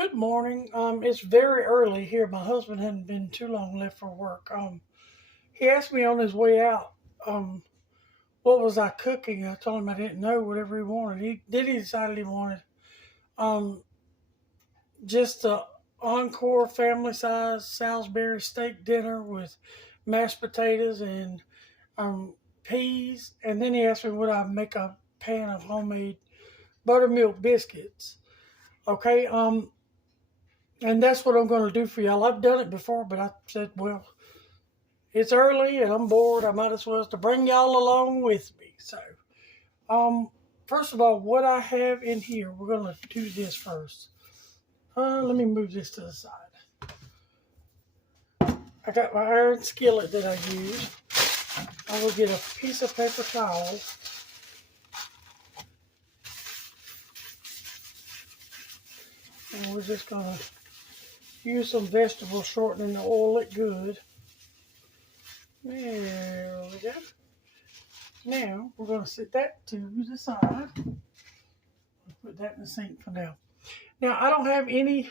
Good morning. It's very early here. My husband hadn't been too long left for work. He asked me on his way out, what was I cooking? I told him I didn't know. Whatever he wanted. He decided he wanted um just a encore family size Salisbury steak dinner with mashed potatoes and um peas. And then he asked me would I make a pan of homemade buttermilk biscuits. Okay. And that's what I'm going to do for y'all. I've done it before, but I said, well, it's early and I'm bored. I might as well to bring y'all along with me. So, um, first of all, what I have in here, we're going to do this first. Let me move this to the side. I got my iron skillet that I use. I will get a piece of paper towel. And we're just going to use some vegetable shortening to oil it good. There we go. Now, we're going to set that to the side. Put that in the sink for now. Now, I don't have any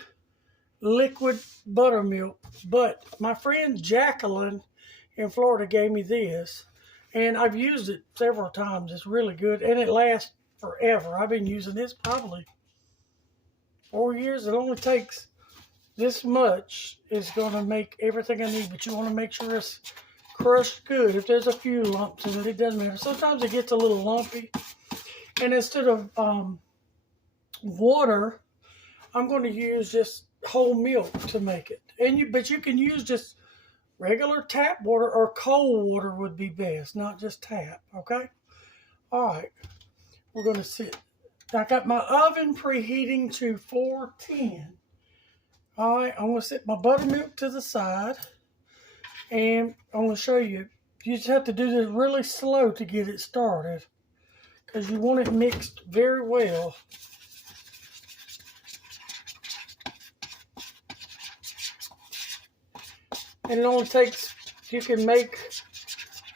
liquid buttermilk, but my friend Jacqueline in Florida gave me this, and I've used it several times. It's really good, and it lasts forever. I've been using this probably 4 years. It only takes this much. Is going to make everything I need, but you want to make sure it's crushed good. If there's a few lumps in it, it doesn't matter. Sometimes it gets a little lumpy, and instead of water, I'm going to use just whole milk to make it. But you can use just regular tap water, or cold water would be best, not just tap. Okay. All right. We're going to sit. I got my oven preheating to 410. All right. I'm going to set my buttermilk to the side, and I'm going to show you. You just have to do this really slow to get it started, because you want it mixed very well. And it only takes, you can make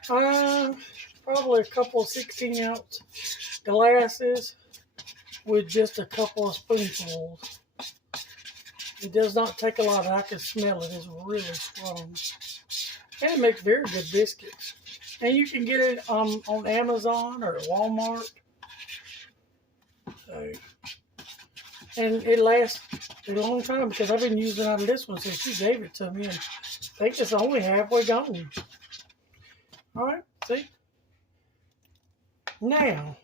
probably a couple of 16-ounce glasses with just a couple of spoonfuls. It does not take a lot. I can smell it. It's really strong. And it makes very good biscuits. And you can get it on Amazon or at Walmart. So, and it lasts a long time, because I've been using out of this one since she gave it to me. And I think it's only halfway gone. All right, see? Now,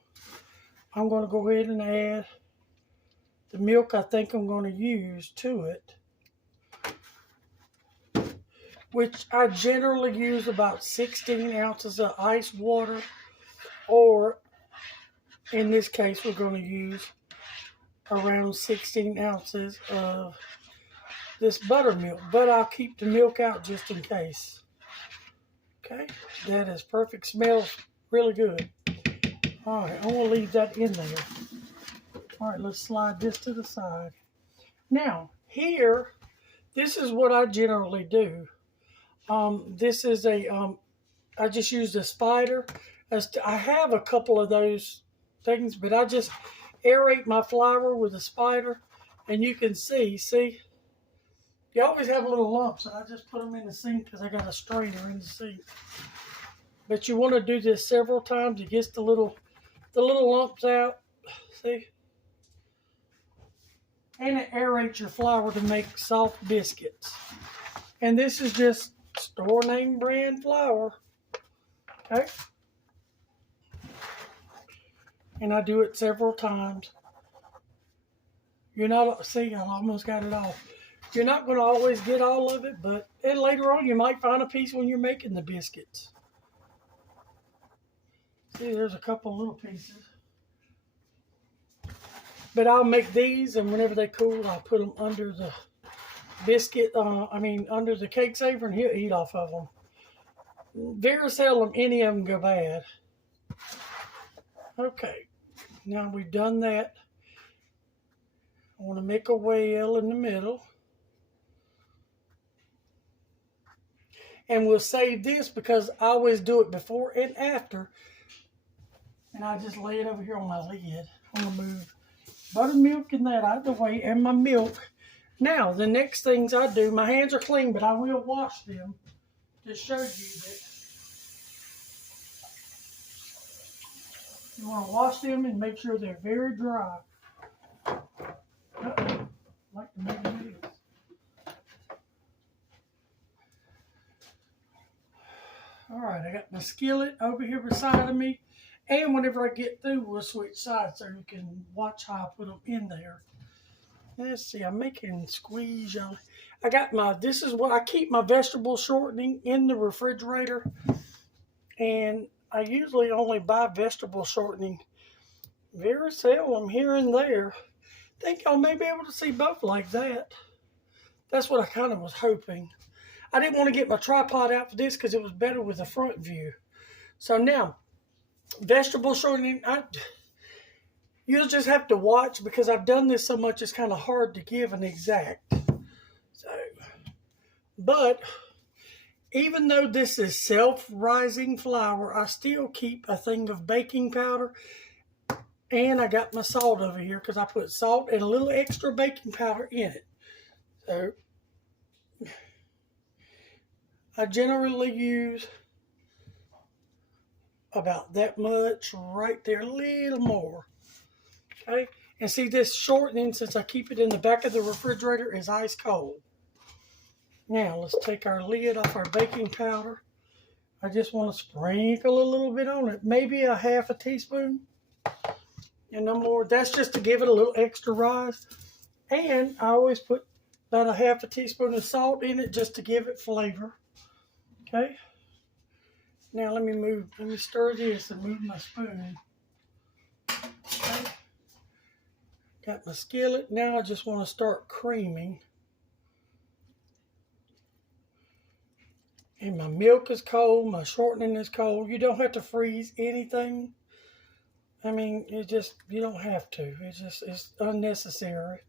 I'm going to go ahead and add the milk I think I'm going to use to it, which I generally use about 16 ounces of ice water, or in this case, we're going to use around 16 ounces of this buttermilk, but I'll keep the milk out just in case. Okay, that is perfect. Smells really good. All right, I'm going to leave that in there. All right, let's slide this to the side. Now, here, this is what I generally do. This is I just used a spider. I have a couple of those things, but I just aerate my flour with a spider, and you can see, you always have little lumps, and I just put them in the sink because I got a strainer in the sink. But you want to do this several times. It gets the little lumps out. See? And it aerates your flour to make soft biscuits. And this is just store name brand flour. Okay? And I do it several times. See, I almost got it all. You're not going to always get all of it, and later on you might find a piece when you're making the biscuits. See, there's a couple little pieces. But I'll make these, and whenever they cool, I'll put them under the under the cake saver, and he'll eat off of them. Very seldom any of them go bad. Okay, now we've done that. I want to make a well in the middle. And we'll save this because I always do it before and after. And I just lay it over here on my lid. I'm going to move buttermilk and that out of the way, and my milk. Now, the next things I do, my hands are clean, but I will wash them to show you that you want to wash them and make sure they're very dry. Uh-oh, like to make this. All right, I got my skillet over here beside of me. And whenever I get through, we'll switch sides so you can watch how I put them in there. Let's see, I'm making squeeze, y'all. I got my, this is what I keep my vegetable shortening in the refrigerator. And I usually only buy vegetable shortening very seldom here and there. I think y'all may be able to see both like that. That's what I kind of was hoping. I didn't want to get my tripod out for this because it was better with the front view. So now, vegetable shortening, you'll just have to watch because I've done this so much it's kind of hard to give an exact. So, but even though this is self-rising flour, I still keep a thing of baking powder. And I got my salt over here because I put salt and a little extra baking powder in it. So I generally use about that much right there, a little more. Okay, and see this shortening, since I keep it in the back of the refrigerator, is ice cold. Now let's take our lid off our baking powder. I just want to sprinkle a little bit on it, maybe a half a teaspoon. And no more. That's just to give it a little extra rise. And I always put about a half a teaspoon of salt in it just to give it flavor. Okay. Now let me stir this and move my spoon. Okay. Got my skillet. Now I just want to start creaming. And my milk is cold, my shortening is cold. You don't have to freeze anything. I mean, you don't have to. It's unnecessary.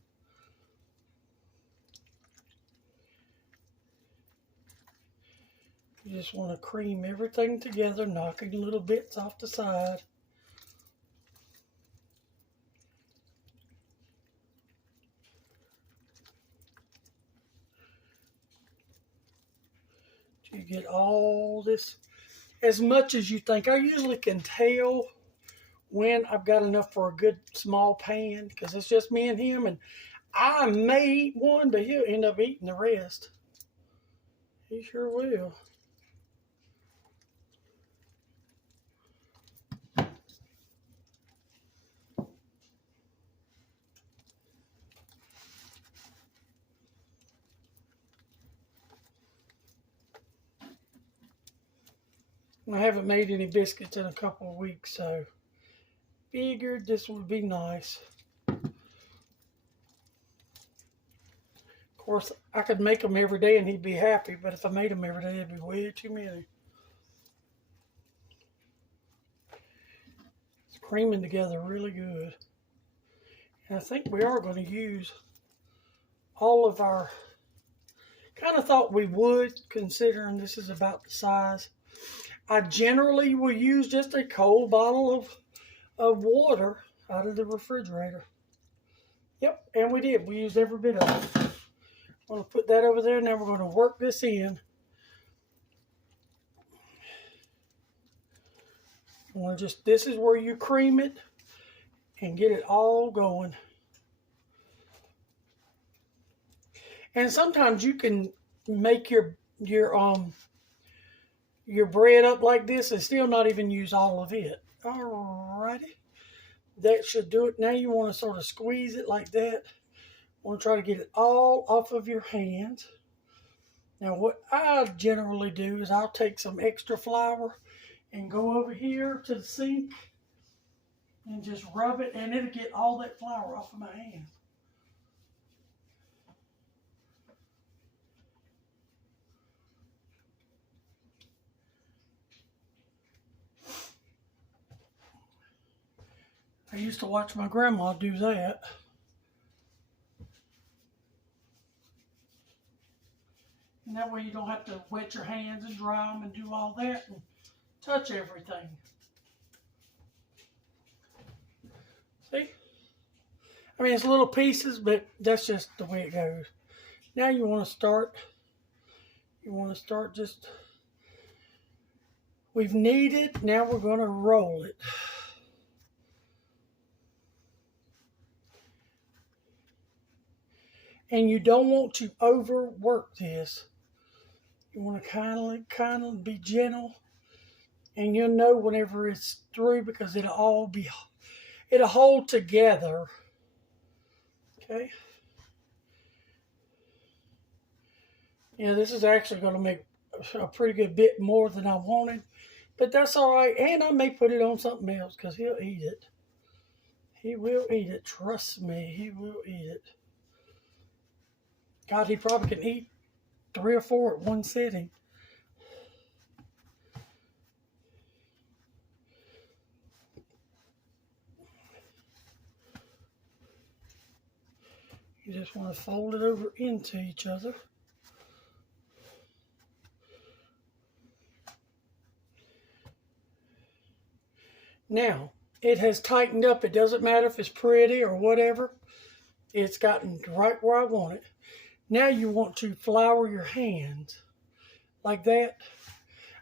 You just want to cream everything together, knocking little bits off the side. You get all this, as much as you think. I usually can tell when I've got enough for a good small pan, because it's just me and him, and I may eat one, but he'll end up eating the rest. He sure will. I haven't made any biscuits in a couple of weeks, so figured this would be nice. Of course, I could make them every day and he'd be happy, but if I made them every day, it'd be way too many. It's creaming together really good. And I think we are going to use all of our, kind of thought we would, considering this is about the size. I generally will use just a cold bottle of water out of the refrigerator. Yep, and we did. We used every bit of it. I'm going to put that over there. Now we're going to work this in. This is where you cream it and get it all going. And sometimes you can make your bread up like this and still not even use all of it. Alrighty. That should do it. Now you want to sort of squeeze it like that. Want to try to get it all off of your hands. Now what I generally do is I'll take some extra flour and go over here to the sink and just rub it, and it'll get all that flour off of my hands. I used to watch my grandma do that. And that way you don't have to wet your hands and dry them and do all that and touch everything. See? I mean, it's little pieces, but that's just the way it goes. Now you want to start just, we've kneaded, now we're going to roll it. And you don't want to overwork this. You want to kind of be gentle, and you'll know whenever it's through because it'll hold together. Okay. Yeah, this is actually going to make a pretty good bit more than I wanted, but that's all right. And I may put it on something else because he'll eat it. He will eat it. Trust me, he will eat it. God, he probably can eat 3 or 4 at one sitting. You just want to fold it over into each other. Now, it has tightened up. It doesn't matter if it's pretty or whatever. It's gotten right where I want it. Now you want to flour your hands like that.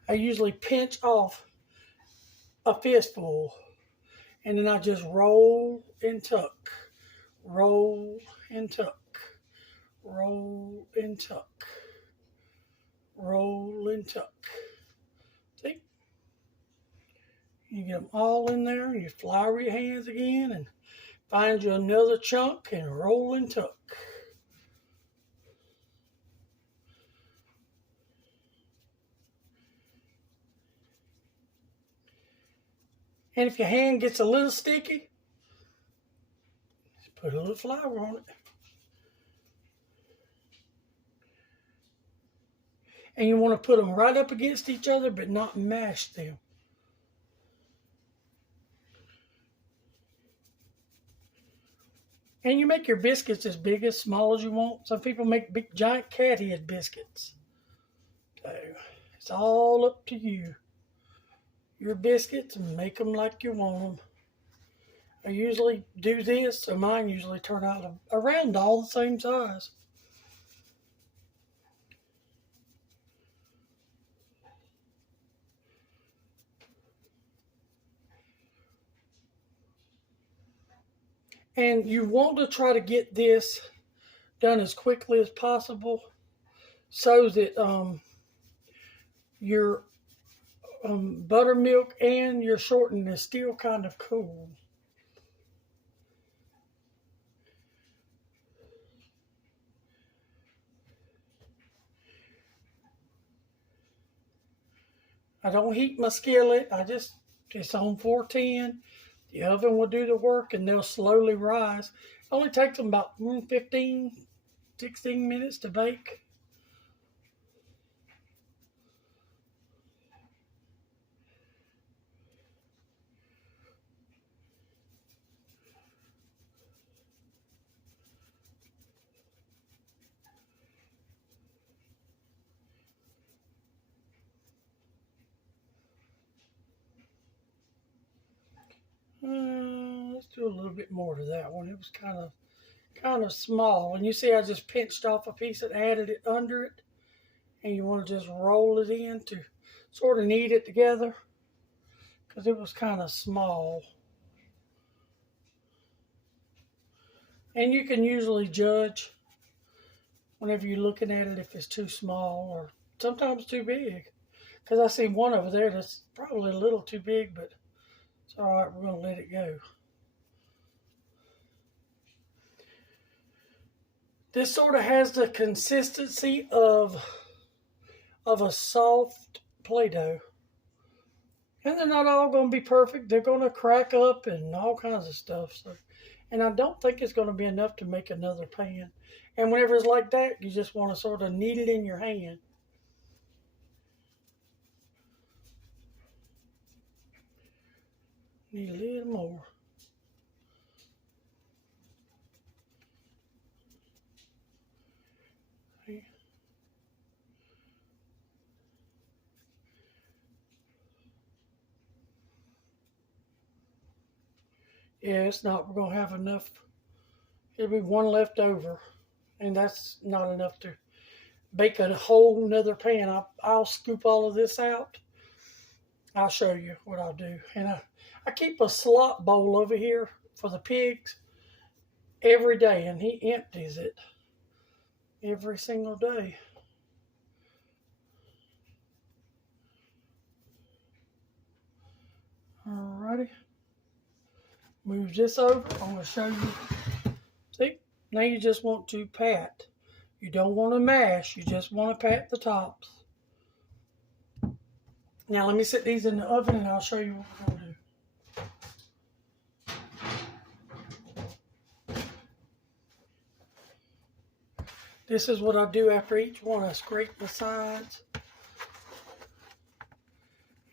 I usually pinch off a fistful, and then I just roll and tuck, roll and tuck, roll and tuck, roll and tuck. See? You get them all in there, and you flour your hands again, and find you another chunk and roll and tuck. And if your hand gets a little sticky, just put a little flour on it. And you want to put them right up against each other, but not mash them. And you make your biscuits as big as small as you want. Some people make big giant cat head biscuits. So it's all up to you. Your biscuits, and make them like you want them. I usually do this, so mine usually turn out around all the same size. And you want to try to get this done as quickly as possible so that your buttermilk and your shortening is still kind of cool. I don't heat my skillet. It's on 410. The oven will do the work and they'll slowly rise. It only takes them about 15, 16 minutes to bake. Let's do a little bit more to that one. It was kind of small. And you see I just pinched off a piece and added it under it. And you want to just roll it in to sort of knead it together because it was kind of small. And you can usually judge whenever you're looking at it if it's too small or sometimes too big. Because I see one over there that's probably a little too big, but it's all right. We're going to let it go. This sort of has the consistency of a soft Play-Doh. And they're not all going to be perfect. They're going to crack up and all kinds of stuff. So, and I don't think it's going to be enough to make another pan. And whenever it's like that, you just want to sort of knead it in your hand. Need a little more. Yeah, it's not. We're going to have enough. There'll be one left over. And that's not enough to bake a whole nother pan. I'll scoop all of this out. I'll show you what I'll do. And I keep a slop bowl over here for the pigs every day, and he empties it every single day. Alrighty. Move this over. I'm going to show you. See? Now you just want to pat. You don't want to mash. You just want to pat the tops. Now let me set these in the oven and I'll show you what we're going to do. This is what I do after each one. I scrape the sides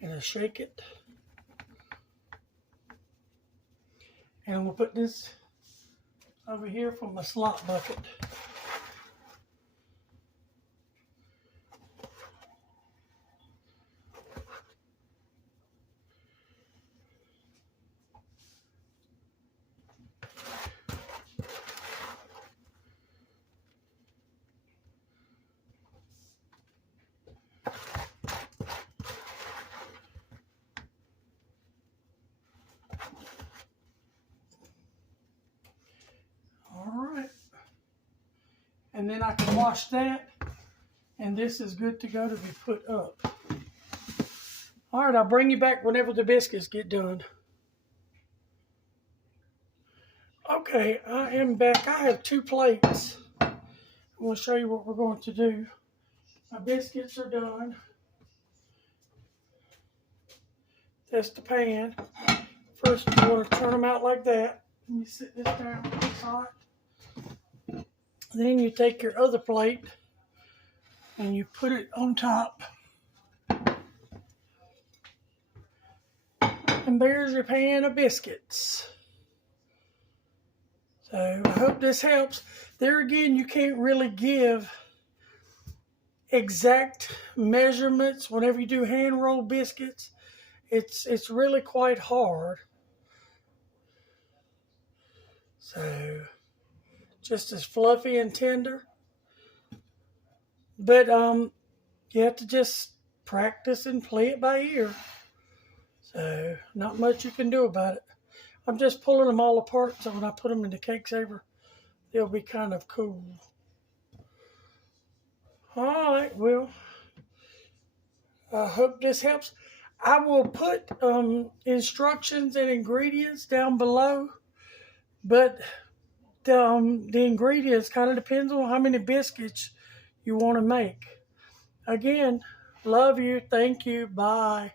and I shake it. And I'm going to put this over here from my slop bucket. And then I can wash that, and this is good to go to be put up. All right, I'll bring you back whenever the biscuits get done. Okay, I am back. I have 2 plates. I'm going to show you what we're going to do. My biscuits are done. That's the pan. First, you want to turn them out like that. Let me sit this down. It's hot. Then you take your other plate and you put it on top. And there's your pan of biscuits. So I hope this helps. There again, you can't really give exact measurements whenever you do hand rolled biscuits. It's really quite hard. So just as fluffy and tender. But you have to just practice and play it by ear. So not much you can do about it. I'm just pulling them all apart so when I put them in the cake saver, they'll be kind of cool. All right, well, I hope this helps. I will put instructions and ingredients down below, but the ingredients kind of depends on how many biscuits you want to make. Again, love you. Thank you. Bye.